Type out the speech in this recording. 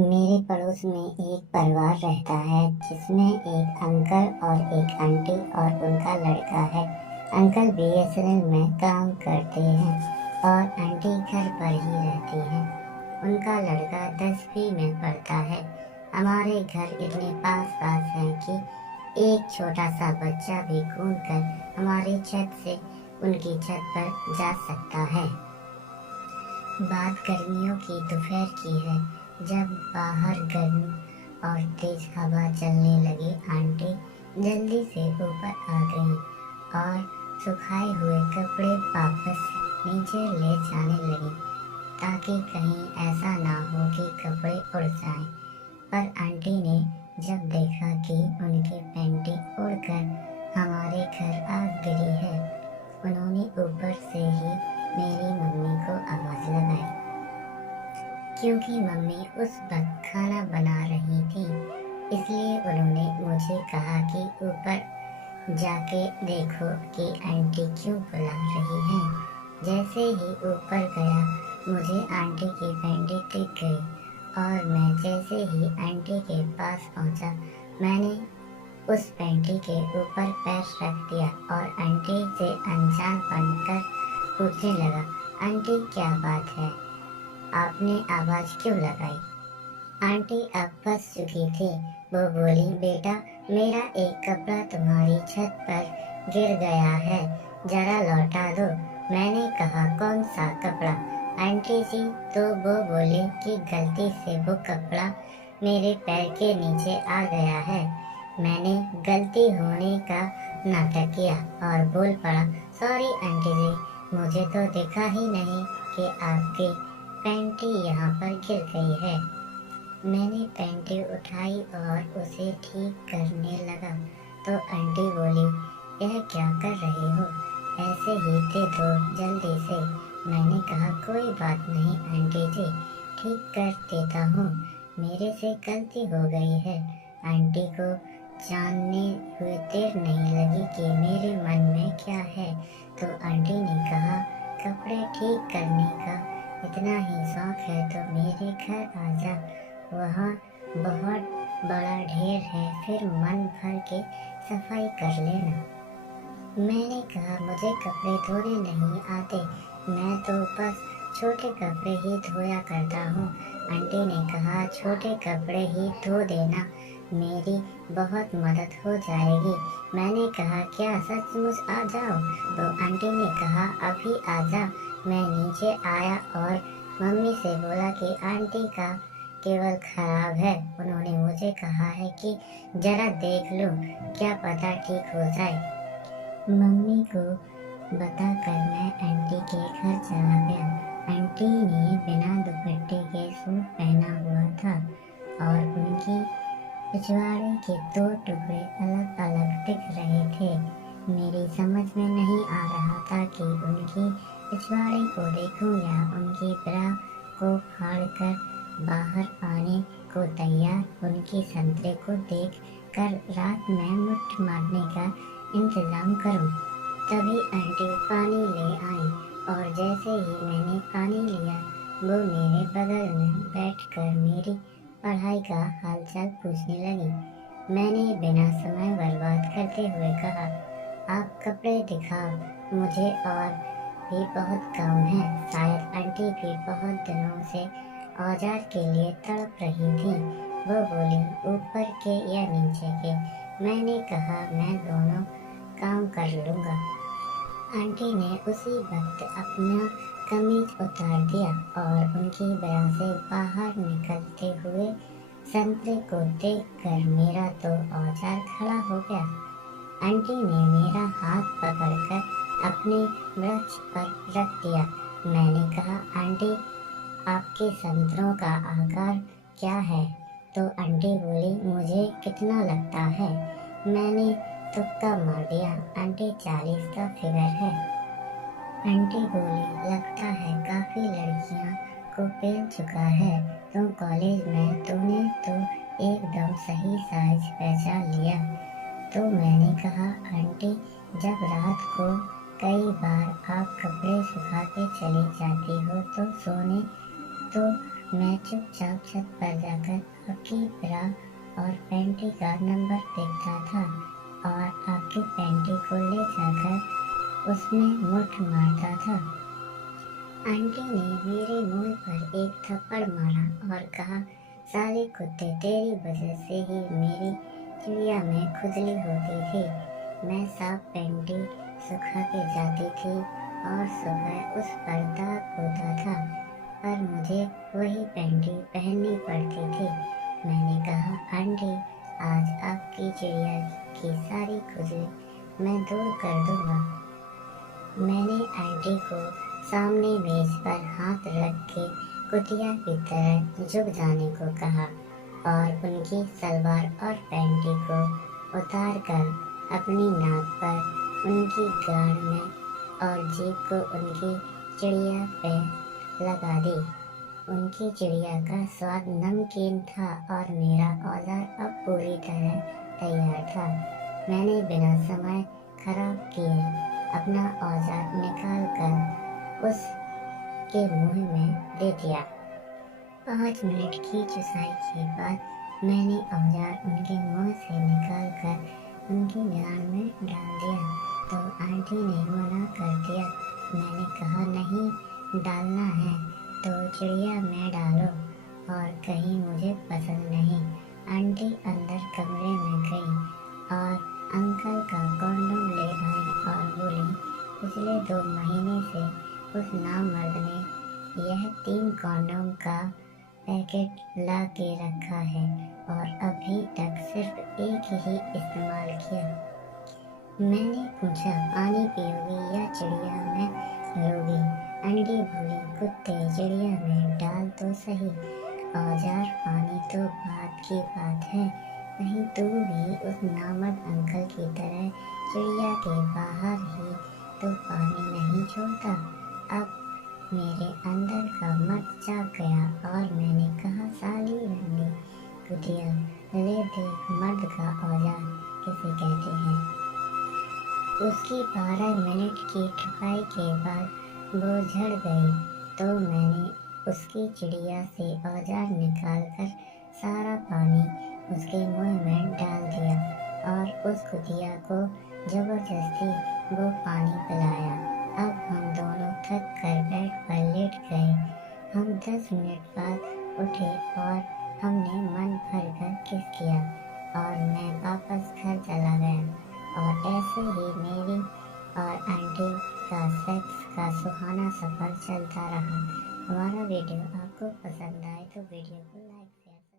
मेरे पड़ोस में एक परिवार रहता है जिसमें एक अंकल और एक आंटी और उनका लड़का है। अंकल बीएसएनएल में काम करते हैं और आंटी घर पर ही रहती है। उनका लड़का 10वीं में पढ़ता है। हमारे घर इतने पास पास हैं कि एक छोटा सा बच्चा भी कूदकर हमारी छत से उनकी छत पर जा सकता है। बात गर्मियों की दोपहर की है। जब बाहर गर्म और तेज हवा चलने लगी, आंटी जल्दी से ऊपर आ गई और सुखाए हुए कपड़े वापस नीचे ले जाने लगी ताकि कहीं ऐसा ना हो कि कपड़े उड़ जाएं। पर आंटी ने जब देखा कि उनकी पैंटी उड़कर हमारे घर आ गिरी है, उन्होंने ऊपर से ही मेरी मम्मी को आवाज लगाई। क्योंकि मम्मी उस वक्त खाना बना रही थी, इसलिए उन्होंने मुझे कहा कि ऊपर जाके देखो कि आंटी क्यों बुला रही हैं। जैसे ही ऊपर गया, मुझे आंटी की पैंटी दिख गई और मैं जैसे ही आंटी के पास पहुंचा, मैंने उस पैंटी के ऊपर पैर रख दिया और आंटी से अनजान बनकर पूछने लगा, आंटी क्या बात है, आपने आवाज क्यों लगाई? आंटी अब फंस चुकी थी। वो बोली, बेटा मेरा एक कपड़ा तुम्हारी छत पर गिर गया है, जरा लौटा दो। मैंने कहा, कौन सा कपड़ा आंटी जी? तो वो बोली कि गलती से वो कपड़ा मेरे पैर के नीचे आ गया है। मैंने गलती होने का नाटक किया और बोल पड़ा, सॉरी आंटी जी, मुझे तो दिखा ही नहीं कि आपकी पैंटी यहाँ पर गिर गई है। मैंने पैंटी उठाई और उसे ठीक करने लगा तो आंटी बोली, यह क्या कर रही हो, ऐसे ही दे दो जल्दी से। मैंने कहा, कोई बात नहीं आंटी जी, ठीक कर देता हूँ, मेरे से गलती हो गई है। आंटी को जानने हुए देर नहीं लगी कि मेरे मन में क्या है, तो आंटी ने कहा, कपड़े ठीक करने का इतना ही शौक है तो मेरे घर आ जा, वहाँ बहुत बड़ा ढेर है, फिर मन भर के सफाई कर लेना। मैंने कहा, मुझे कपड़े धोने नहीं आते, मैं तो बस छोटे कपड़े ही धोया करता हूँ। आंटी ने कहा, छोटे कपड़े ही धो देना, मेरी बहुत मदद हो जाएगी। मैंने कहा, क्या सचमुच आ जाओ? तो आंटी ने कहा, अभी आ जा। मैं नीचे आया और मम्मी से बोला कि आंटी का केवल खराब है, उन्होंने मुझे कहा है कि जरा देख लूं, क्या पता ठीक हो जाए। मम्मी को बताकर मैं आंटी के घर चला गया। आंटी ने बिना दुपट्टे के सूट पहना हुआ था और उनकी पिछवाड़े के 2 टुकड़े अलग अलग दिख रहे थे। मेरी समझ में नहीं आ रहा था कि उनकी पिछवाड़े को देखूं या उनकी ब्रा को फाड़कर बाहर आने को तैयार उनकी संतरे को देख कर रात में मुट्ठी मारने का इंतजाम करूं। तभी आंटी पानी ले आई और जैसे ही मैंने पानी लिया, वो मेरे बगल में बैठकर मेरी पढ़ाई का हालचाल पूछने लगी। मैंने बिना समय बर्बाद करते हुए कहा, आप कपड़े दिखाओ, मुझे और भी बहुत काम है। शायद आंटी भी बहुत दिनों से औजार के लिए तड़प रही थी। वो बोली, ऊपर के या नीचे के? मैंने कहा, मैं दोनों काम कर लूँगा। आंटी ने उसी वक्त अपना कमीज उतार दिया और उनकी ब्रा से बाहर निकलते हुए संतरे को देखकर मेरा तो औजार खड़ा हो गया। आंटी ने मेरा हाथ पकड़कर अपने वृक्ष पर रख दिया। मैंने कहा, आंटी आपके संतरों का आकार क्या है? तो आंटी बोली, मुझे कितना लगता है? मैंने तुक्का मार दिया, आंटी 40 का फिगर है। आंटी बोली, लगता है काफी लड़कियां को पेल चुका है, तुम कॉलेज में तूने तो एकदम सही साइज पहचान लिया। तो मैंने कहा, आंटी जब रात को कई बार आप कपड़े सुखा के चली जाती हो तो सोने तो मैं चुपचाप छत पर जाकर आपकी ब्रा और पैंटी का नंबर देखता था और आपकी पैंटी को ले जाकर उसमें मुठ मारता था। आंटी ने मेरे मुंह पर एक थप्पड़ मारा और कहा, साले कुत्ते, तेरी वजह से ही मेरी चिड़िया में खुजली होती थी। मैं साफ पैंटी सुखा के जाती थी और सुबह उस पर दाग होता था, पर मुझे वही पैंटी पहननी पड़ती थी। मैंने कहा, आंटी, आज आपकी चिड़िया की सारी खुजली मैं दूर कर दूंगा। मैंने आंटी को सामने मेज पर हाथ रख के कुतिया की तरह झुक जाने को कहा और उनकी सलवार और पैंटी को उतार कर अपनी नाक पर, उनकी गाड़ में और जीभ को उनकी चिड़िया पे लगा दी। उनकी चिड़िया का स्वाद नमकीन था और मेरा औजार अब पूरी तरह तैयार था। मैंने बिना समय खराब किए अपना औजार निकाल कर उसके मुंह में दे दिया। 5 मिनट की चुसाई के बाद मैंने औजार उनके मुंह से निकाल कर उनकी गाड़ में डाल दिया तो आंटी ने मना कर दिया। मैंने कहा, नहीं डालना है तो चिड़िया में डालो और कहीं मुझे पसंद नहीं। आंटी अंदर कमरे में गई और अंकल का कॉन्डोम ले आई और बोली, पिछले 2 महीने से उस नामर्द ने यह 3 कॉन्डोम का पैकेट ला के रखा है और अभी तक सिर्फ एक ही इस्तेमाल किया। मैंने पूछा, पानी पियोगी या चिड़िया में लोगी? आंटी बोली, कुत्ते, चिड़िया में डाल तो सही, औजार पानी तो बात की बात है। कहीं तू भी उस नामर्द अंकल की तरह चिड़िया के बाहर ही तो पानी नहीं छोड़ता। अब मेरे अंदर का मर्द जाग गया और मैंने कहा, साली रंडी कुतिया, ले देख मर्द का औजार किसे कहते हैं। उसकी 12 मिनट की ठुकाई के बाद वो झड़ गई तो मैंने उसकी चिड़िया से औजार निकालकर सारा पानी उसके मुंह में डाल दिया और उस कुतिया को जबरदस्ती वो पानी पिलाया। अब हम दोनों थक कर बेड पर लेट गए। हम 10 मिनट बाद उठे और हमने मन भर कर किस किया और मैं वापस घर चला गया और ऐसे ही मेरी और आंटी का सेक्स का सुहाना सफर चलता रहा। हमारा वीडियो आपको पसंद आए तो वीडियो को लाइक शेयर